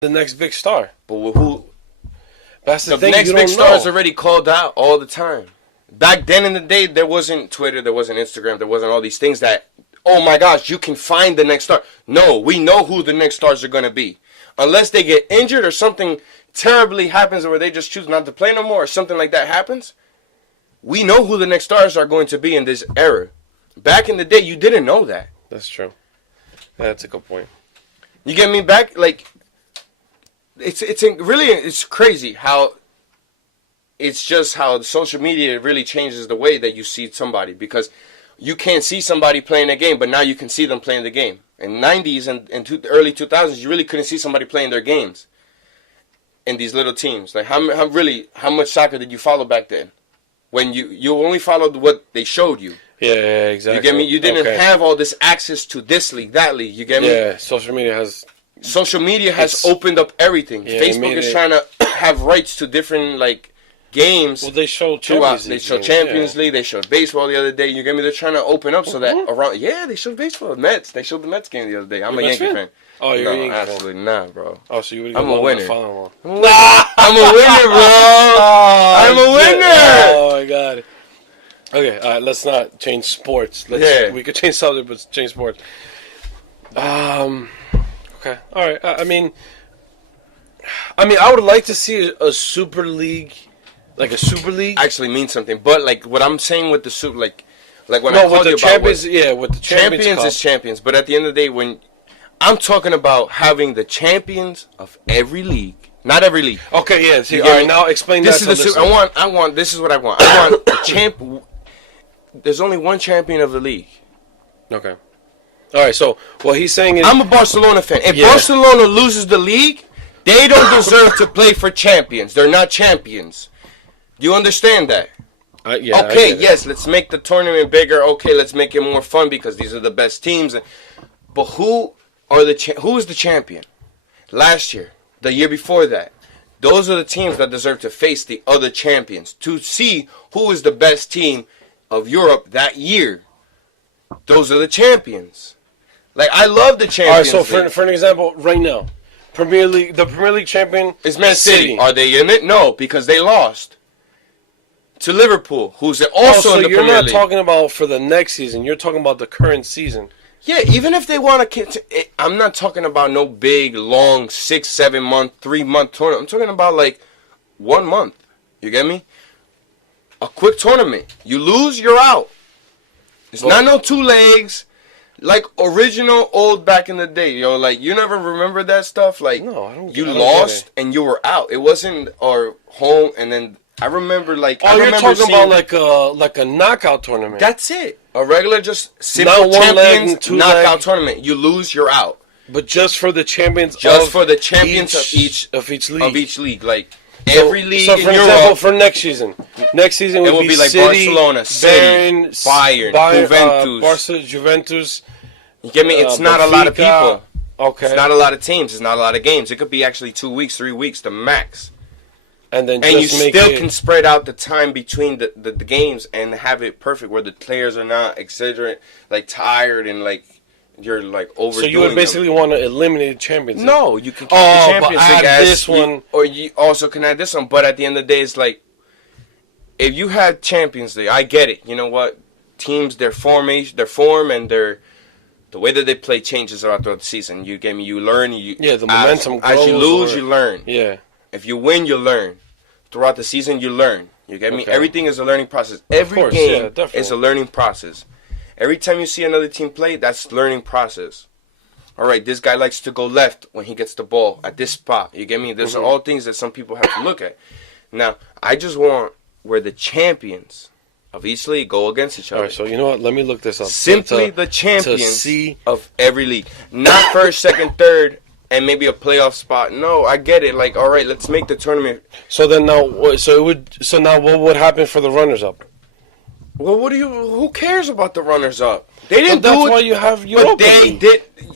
the next big star. But who? That's the thing. Next You big don't star is know. already called out all the time. Back then in the day, there wasn't Twitter, there wasn't Instagram, there wasn't all these things that, oh my gosh, you can find the next star. No, we know who the next stars are going to be. Unless they get injured or something terribly happens where they just choose not to play no more or something like that happens, we know who the next stars are going to be in this era. Back in the day, you didn't know that. That's true. That's a good point. You get me back? Like, it's crazy how it's just how social media really changes the way that you see somebody, because you can't see somebody playing a game, but now you can see them playing the game. In 90s and early 2000s, you really couldn't see somebody playing their games in these little teams. Like, how much soccer did you follow back then? When you only followed what they showed you. Yeah, exactly. You get me? You didn't have all this access to this league, that league. You get me? Yeah, social media has opened up everything. Yeah, Facebook is trying to have rights to different games. Well, they showed Champions League. They showed Champions League. They showed baseball the other day. You get me? They're trying to open up so that around. Yeah, they showed baseball. Mets. They showed the Mets game the other day. I'm a Yankee fan. Oh, you're a Yankee fan. Absolutely not, bro. Oh, so you would I'm a winner. I'm a winner, bro. I'm a winner. Oh my god. Okay, let's not change sports. We could change subject, but change sports. Okay, all right. I mean, I would like to see a super league, like a super league. Actually means something, but what I'm saying with the super, when I called with the you champions, about with the champions is champions. But at the end of the day, when I'm talking about having the champions of every league, not every league. Okay, yeah. See, all right, now explain this that. Is the I want. This is what I want. I want a champ. There's only one champion of the league. Okay. All right. So what he's saying is, I'm a Barcelona fan. If Barcelona loses the league, they don't deserve to play for champions. They're not champions. Do you understand that? Yeah. Okay. Yes. Let's make the tournament bigger. Okay. Let's make it more fun because these are the best teams. But who is the champion? Last year, the year before that. Those are the teams that deserve to face the other champions to see who is the best team of Europe that year. Those are the champions. I love the champions. All right, so for an example, right now, the Premier League champion is Man City. Are they in it? No, because they lost to Liverpool, who's also in the Premier League. So you're not talking about for the next season. You're talking about the current season. Yeah, even if they want to, I'm not talking about no big, long 6, 7 month, 3-month tournament. I'm talking about 1 month. You get me? A quick tournament. You lose, you're out. It's not no 2 legs, original old back in the day, yo. You never remember that stuff. No, I don't. You lost and you were out. It wasn't our home, and then I remember you're talking about like a knockout tournament. That's it. A regular, just simple champions knockout tournament. You lose, you're out. But just for the champions. Of each league. Every league in Europe. Example, for next season it will be like City, Barcelona, Bayern, Juventus. Barca, Juventus. You get me? It's not a lot of people. Okay. It's not a lot of teams. It's not a lot of games. It could be actually 2 weeks, 3 weeks, the max. And you still can spread out the time between the games and have it perfect where the players are not exaggerate, tired and you're overdoing. So you would basically want to eliminate the Champions League. No, you can keep the Champions League as this one, or you also can add this one. But at the end of the day, it's if you had Champions League, I get it. You know what? Teams, their form, and the way that they play changes throughout the season. You get me? You learn. The momentum grows. As you lose, you learn. Yeah. If you win, you learn. Throughout the season, you learn. You get me? Okay. Everything is a learning process. Every game is a learning process. Every time you see another team play, that's learning process. All right, this guy likes to go left when he gets the ball at this spot. You get me? Those are all things that some people have to look at. Now, I just want where the champions of each league go against each other. All right, so you know what? Let me look this up. Simply the champions of every league. Not first, second, third, and maybe a playoff spot. No, I get it. All right, let's make the tournament. So then now, what would happen for the runners-up? Well, who cares about the runners-up? They didn't do it. That's why you have Europa League.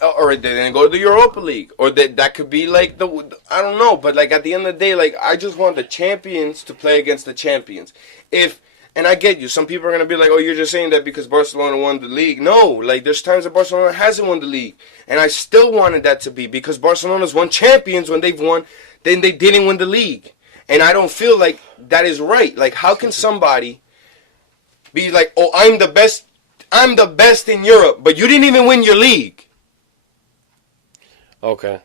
Or they didn't go to the Europa League. Or that could be I don't know. But at the end of the day, I just want the champions to play against the champions. If And I get you. Some people are going to be like, oh, you're just saying that because Barcelona won the league. No, like there's times that Barcelona hasn't won the league. And I still wanted that to be because Barcelona's won champions when they've won, then they didn't win the league. And I don't feel like that is right. Like how can somebody be like, oh, I'm the best in Europe, but you didn't even win your league. Okay.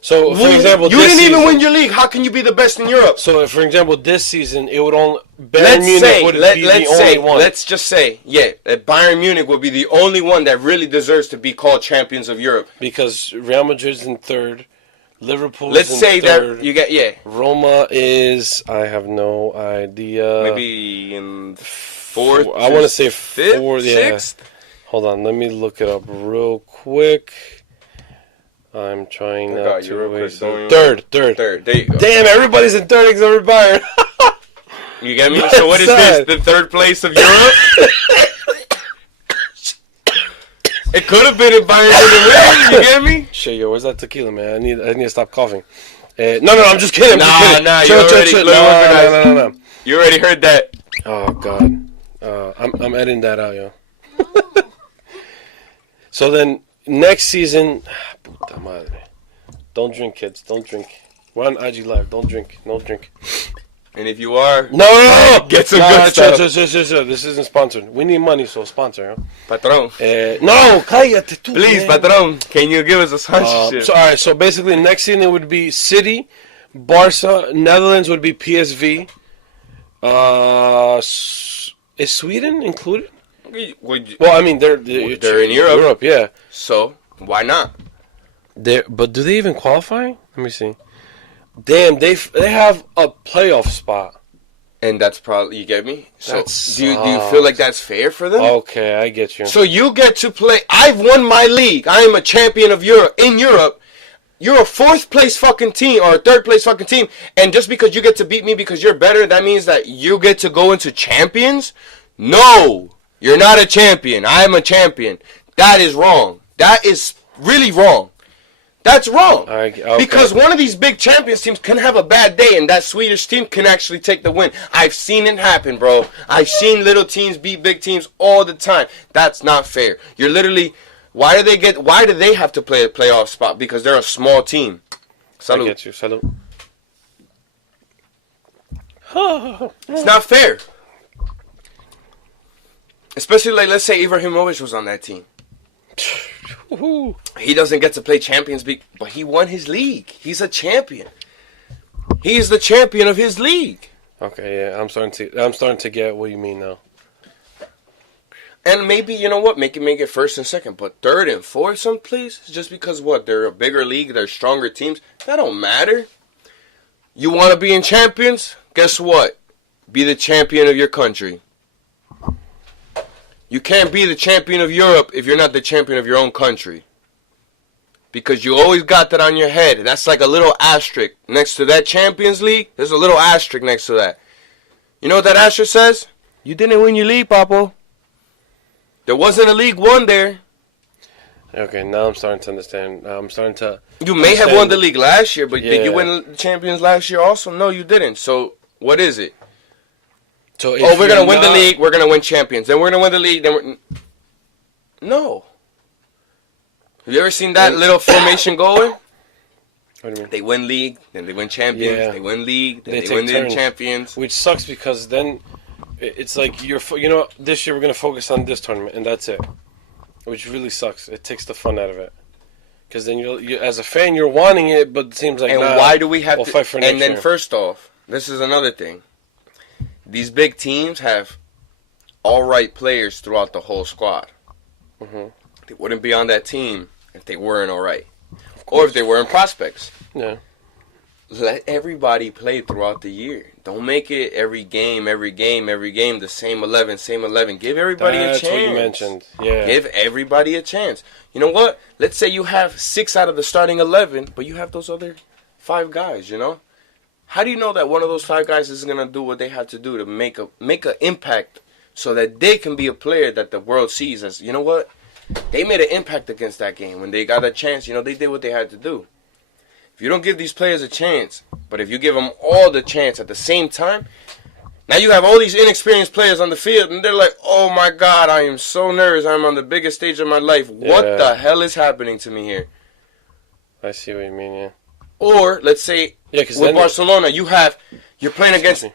So, for example, you didn't even win your league. How can you be the best in Europe? So, for example, this season, it would only Bayern Munich would be the only one. Let's just say, that Bayern Munich would be the only one that really deserves to be called champions of Europe. Because Real Madrid's in third, Liverpool's let's in say third. That you get Roma is, I have no idea. Maybe in fourth. I want to say fifth, fourth. Yeah. Sixth. Hold on, let me look it up real quick. I'm trying not to waste it. Third. There you go. Damn, everybody's in third except for Bayern. You get me? So what is this? The third place of Europe? It could have been if Bayern didn't win. You get me? Shit, yo, where's that tequila, man? I need to stop coughing. No, I'm just kidding. Nah, chill. No. You already heard that. Oh God, I'm editing that out, yo. So then next season, puta madre. Don't drink, kids. Don't drink. We're on IG Live. Don't drink. No drink. And if you are, no, get some good stuff. Chill. This isn't sponsored. We need money, so sponsor, huh? Patrón. No, cállate tú. Please, man. patrón, can you give us a sponsorship? All right. So basically, next season it would be City, Barca, Netherlands would be PSV. Is Sweden included? Well, I mean, they're in Europe. Yeah. So why not? But do they even qualify? Let me see. Damn, they have a playoff spot. And that's probably, you get me? So do you sucks. feel like that's fair for them? Okay, I get you. So you get to play. I've won my league. I am a champion of Europe. In Europe, you're a fourth place fucking team or a third place fucking team. And just because you get to beat me because you're better, that means that you get to go into champions? No, you're not a champion. I am a champion. That is wrong. That is really wrong. That's wrong. Okay. Because one of these big champions teams can have a bad day and that Swedish team can actually take the win. I've seen it happen, bro. I've seen little teams beat big teams all the time. That's not fair. You're literally, why do they have to play a playoff spot? Because they're a small team. Salud. I get you. Salud. It's not fair. Especially like, let's say Ibrahimovic was on that team. He doesn't get to play Champions League, but he won his league. He's a champion. He is the champion of his league. Okay, yeah, I'm starting to get what you mean now. And maybe, you know what, make it first and second, but third and fourth someplace, just because what, they're a bigger league, they're stronger teams, that don't matter. You want to be in champions? Guess what? Be the champion of your country. You can't be the champion of Europe if you're not the champion of your own country. Because you always got that on your head. That's like a little asterisk. Next to that Champions League, there's a little asterisk next to that. You know what that asterisk says? You didn't win your league, Papo. There wasn't a League One there. Okay, now I'm starting to understand. You may have won the league last year, but Yeah. did you win the Champions last year also? No, you didn't. So, what is it? So We're going to win the league, we're going to win Champions. Then we're going to win the league, then we're... No. Have you ever seen that little formation going? What do you mean? They win league, then they win Champions. Yeah. They win league, then They they take win the turns. Champions. Which sucks because then it's like this year we're going to focus on this tournament and that's it. Which really sucks. It takes the fun out of it. Because then you as a fan, you're wanting it, but it seems like, And why do we have to... fight for next And then year. first off, this is another thing. These big teams have all right players throughout the whole squad. Mm-hmm. They wouldn't be on that team if they weren't all right. Or if they weren't prospects. Yeah. Let everybody play throughout the year. Don't make it every game, the same 11. Give everybody That's a chance. what you mentioned. Yeah. Give everybody a chance. You know what? Let's say you have 6 out of the starting 11, but you have those other 5 guys, you know? How do you know that one of those 5 guys is going to do what they have to do to make an impact so that they can be a player that the world sees as, you know what? They made an impact against that game. When they got a chance, you know, they did what they had to do. If you don't give these players a chance, but if you give them all the chance at the same time, Now you have all these inexperienced players on the field, and they're like, "Oh my God, I am so nervous. I'm on the biggest stage of my life. What the hell is happening to me here?" I see what you mean. Yeah. Or let's say with Barcelona, you're playing against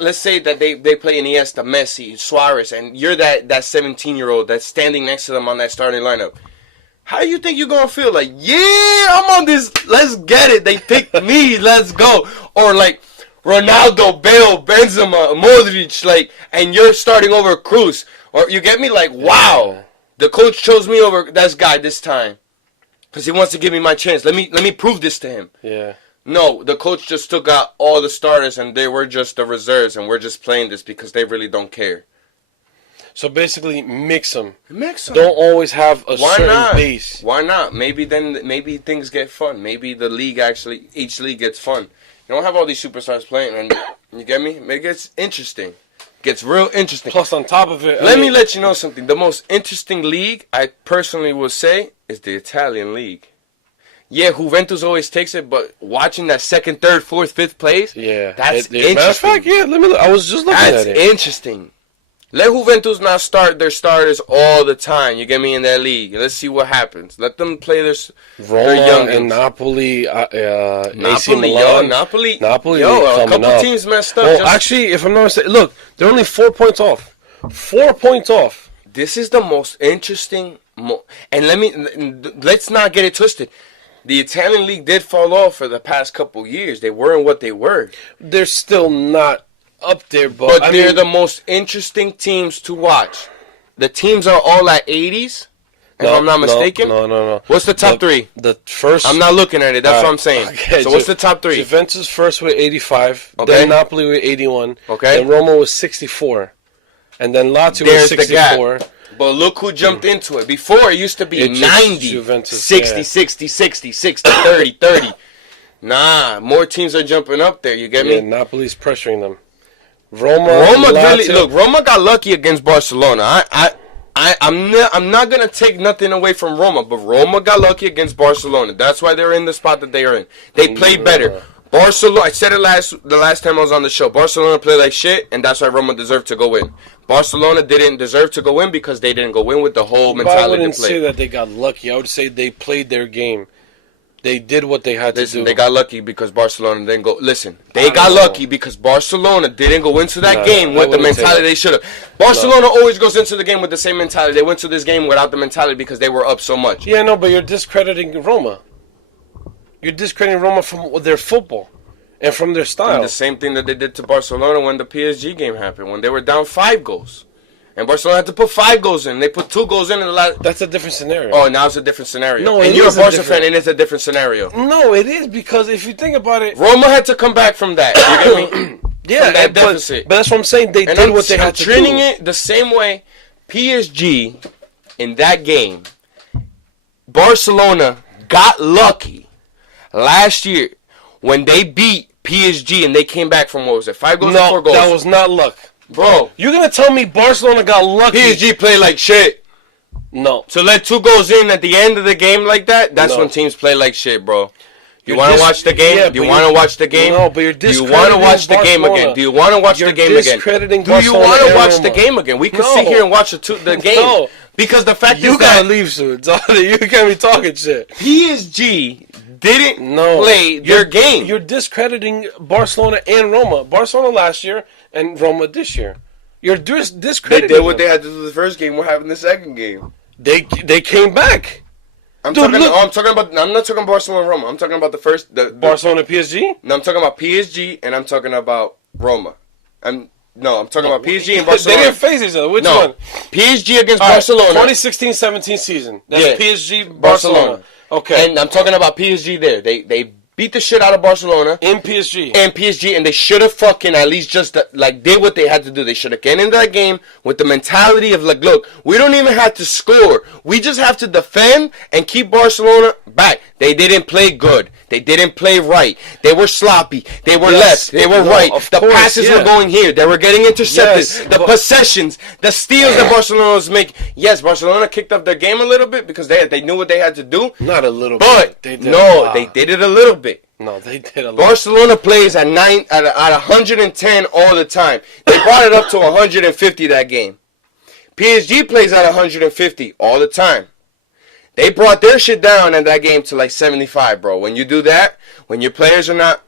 let's say that they play Iniesta, Messi, Suarez, and you're that 17-year-old that's standing next to them on that starting lineup. How do you think you're gonna feel? Like, yeah, I'm on this. Let's get it. They picked me. Let's go. Or like Ronaldo, Bale, Benzema, Modric, like, and you're starting over Cruz. Or you get me? Like, wow, the coach chose me over this guy this time because he wants to give me my chance. Let me prove this to him. Yeah. No, the coach just took out all the starters and they were just the reserves, and we're just playing this because they really don't care. So basically, mix them. Mix them. Don't always have a certain base. Why not? Maybe things get fun. Maybe the league each league gets fun. You don't have all these superstars playing, and you get me? It gets interesting. It gets real interesting. Plus, on top of it, let me let you know something. The most interesting league, I personally would say, is the Italian league. Yeah, Juventus always takes it, but watching that second, third, fourth, fifth place, that's interesting. Matter of fact, I was just looking at it. That's interesting. Let Juventus not start their starters all the time. You get me, in that league. Let's see what happens. Let them play their Roma and Napoli, AC Milan. Napoli. Yo, a couple teams messed up. Well, actually, if I'm not mistaken, look, they're only 4 points off. 4 points off. This is the most interesting. And let's not get it twisted. The Italian league did fall off for the past couple years. They weren't what they were. They're still not up there, but they're the most interesting teams to watch. The teams are all at 80s, if I'm not mistaken. No. What's the top three? The first. I'm not looking at it. That's what I'm saying. Okay, so what's the top three? Juventus first with 85. Okay. Then Napoli with 81. Okay. Then Roma was 64. And then Lazio was 64. But look who jumped into it. Before, it used to be 90, Juventus, 60, 60, 60, 60, 30, 30. Nah, more teams are jumping up there. You get me? Yeah, Napoli's pressuring them. Roma got lucky against Barcelona. I'm not gonna take nothing away from Roma, but Roma got lucky against Barcelona. That's why they're in the spot that they are in. They played better. Barcelona. I said it the last time I was on the show. Barcelona played like shit, and that's why Roma deserved to go in. Barcelona didn't deserve to go in because they didn't go in with the whole mentality. I wouldn't say that they got lucky. I would say they played their game. They did what they had to do. They got lucky because Barcelona didn't go. Listen, they got lucky because Barcelona didn't go into that game with the mentality they should have. Barcelona always goes into the game with the same mentality. They went to this game without the mentality because they were up so much. Yeah, no, but you're discrediting Roma. You're discrediting Roma from their football and from their style. And the same thing that they did to Barcelona when the PSG game happened, when they were down 5 goals. And Barcelona had to put 5 goals in. They put 2 goals in the last. That's a different scenario. Oh, now it's a different scenario. No, and you're a Barca fan, and it's a different scenario. No, it is because if you think about it, Roma had to come back from that. You get me? Yeah, from that deficit. But that's what I'm saying. They did what they had to do. I'm treating it the same way. PSG in that game, Barcelona got lucky last year when they beat PSG and they came back from, what was it, 5 goals or 4 goals? No, that was not luck. Bro, you're going to tell me Barcelona got lucky? PSG played like shit. No. To let 2 goals in at the end of the game like that, that's when teams play like shit, bro. You want to watch the game? Do you want to watch the game? No, but you're discrediting. Do you want to watch the game again? Do you want to watch the game again? Do you want to watch the game again? We could sit here and watch the game. No. Because the fact is that... You got to leave soon. You can't be talking shit. PSG didn't play their game. You're discrediting Barcelona and Roma. Barcelona last year and Roma this year. You're discrediting They did what they had to do the first game. What happened the second game? They came back. I'm not talking about Barcelona and Roma. I'm talking about the Barcelona PSG? No, I'm talking about PSG and I'm talking about Roma. I'm talking about PSG and Barcelona. They didn't face each other. Which one? PSG against Barcelona. 2016-17 season. That's PSG, Barcelona. Okay. And I'm talking about PSG there. They beat the shit out of Barcelona. In PSG. And they should have fucking at least just did what they had to do. They should have get into that game with the mentality of like, look, we don't even have to score. We just have to defend and keep Barcelona back. They didn't play good. They didn't play right. They were sloppy. They were left. They were right. The passes were going here. They were getting intercepted. The possessions, the steals that Barcelona was making. Yes, Barcelona kicked up their game a little bit because they knew what they had to do. Not a little bit. But they did it a little bit. No, they did a lot. Barcelona plays at 110 all the time. They brought it up to 150 that game. PSG plays at 150 all the time. They brought their shit down in that game to like 75, bro. When you do that, when your players are not